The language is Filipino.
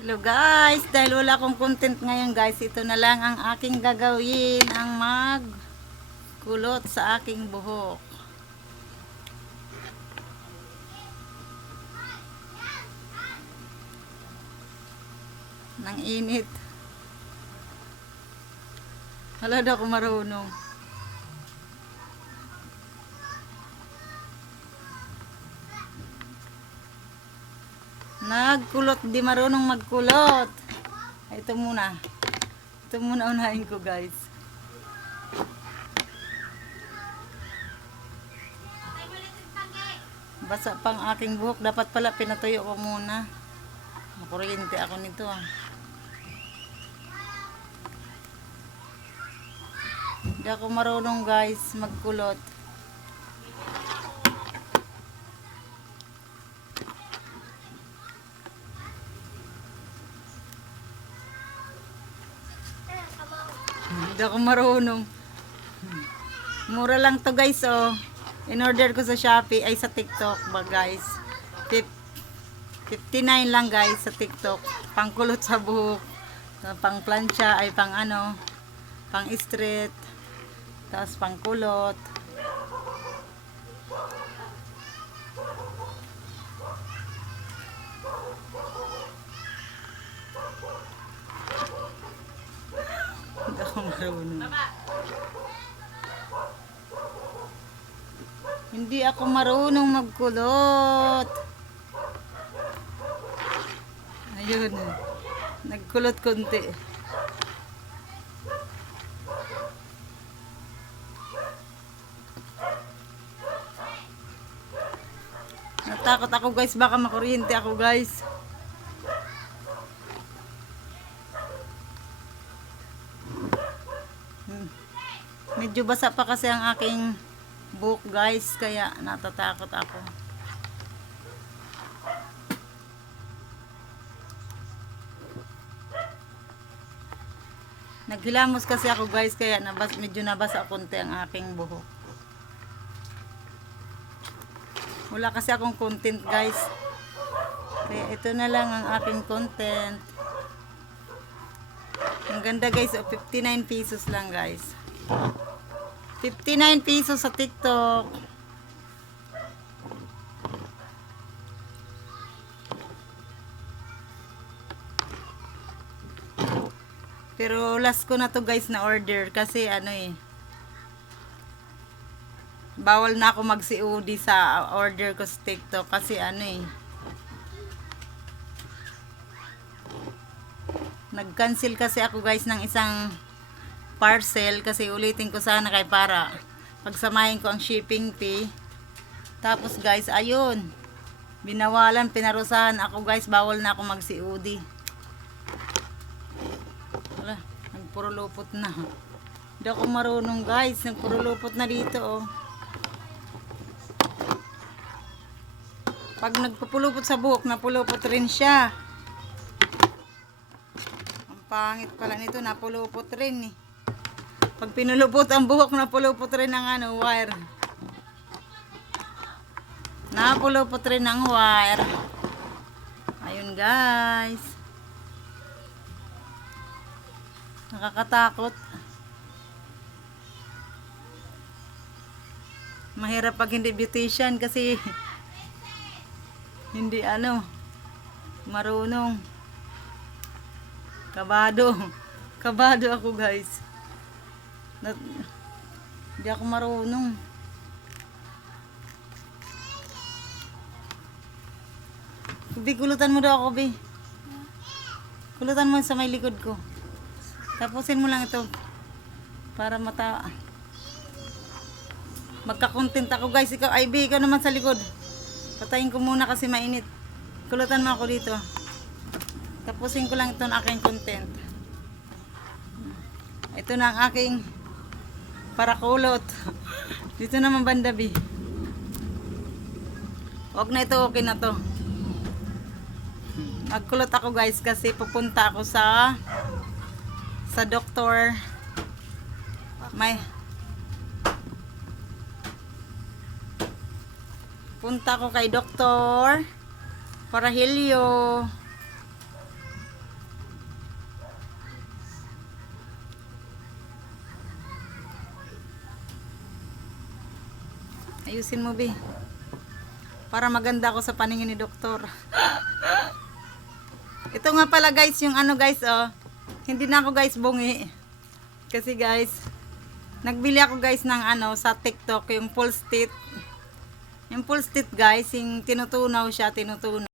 Hello guys, dahil wala akong content ngayon guys, ito na lang ang aking gagawin, ang magkulot sa aking buhok. Nang init. Wala daw ako marunong. Nagkulot, di marunong magkulot. Ito muna. Ito muna unahin ko guys. Basa pang aking buhok. Dapat pala pinatuyo ko muna. Makuryente ako nito ah. Hindi ako marunong guys magkulot. Hindi ako marunong. Mura lang to guys oh. In order ko sa Shopee ay sa TikTok ba guys. 59 lang guys sa TikTok. Pangkulot sa buhok. Pang plancha ay pang ano, pang straight. Tapos pangkulot. Hindi ako marunong. Hindi ako marunong magkulot. Ayun. Nagkulot konti. Natakot ako guys, baka makuryente ako guys. Medyo basa pa kasi ang aking buhok guys, kaya natatakot ako. Naghilamos kasi ako guys, kaya medyo nabasa konti ang aking buhok. Wala kasi akong content guys, kaya ito na lang ang aking content. Ang ganda guys, 59 pesos lang guys. 59 pesos sa TikTok. Pero last ko na to guys na order kasi ano eh, bawal na ako mag-COD sa order ko sa TikTok kasi ano eh, nag-cancel kasi ako guys ng isang parcel kasi ulitin ko sana kay para pagsamahin ko ang shipping fee. Tapos guys, ayun, binawalan, pinarusahan ako guys, bawal na ako mag-COD. Wala, nagpurulupot na. Hindi ako marunong guys, nagpurulupot na dito oh. Pag nagpupulupot sa buhok, napulupot rin siya. Ang pangit pala nito, napulupot rin eh. Pag pinulupot ang buhok, napulupot rin ang ano, wire. Napulupot rin ang wire. Ayun guys. Nakakatakot. Mahirap pag hindi beautician kasi hindi ano, marunong. Kabado. Kabado ako guys. Hindi ako marunong. Kubi, kulutan mo daw ako, Bi. Kulutan mo sa may likod ko. Tapusin mo lang ito. Para magka-content ako guys. Ikaw, ay Bi, ikaw naman sa likod. Patayin ko muna kasi mainit. Kulutan mo ako dito. Tapusin ko lang ito ang aking content. Ito na ang aking para kulot. Dito naman banda Bi. Huwag na ito, okay na to. Magkulot ako guys kasi pupunta ako sa doktor. Punta ako kay Doktor Parahilyo. Ayusin mo, Bi. Para maganda ako sa paningin ni doktor. Ito nga pala guys, yung ano guys, oh. Hindi na ako guys bungi. Kasi guys, nagbili ako guys ng ano sa TikTok, yung full stit. Yung full stit guys, yung tinutunaw siya, tinutunaw.